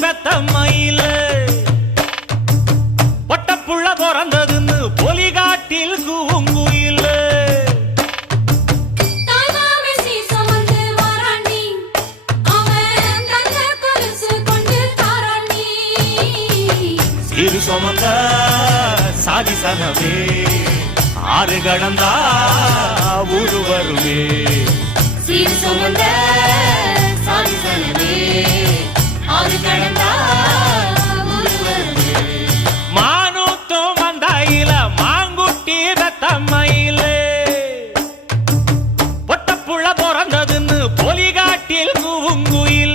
பெத்த மயில. பொட்டப்புள்ள பிறந்ததுன்னு பொலிகாட்டில் கூங்குயில சிறு சுமந்த சாதி சனவே ஆறு கடந்தா ஊரு வருவே சீர் சுமந்த மாங்குட்டி ரத்தம்மையில பொட்டப்புள்ள பிறந்ததுன்னு பொலிகாட்டில் கூவுங்குயில்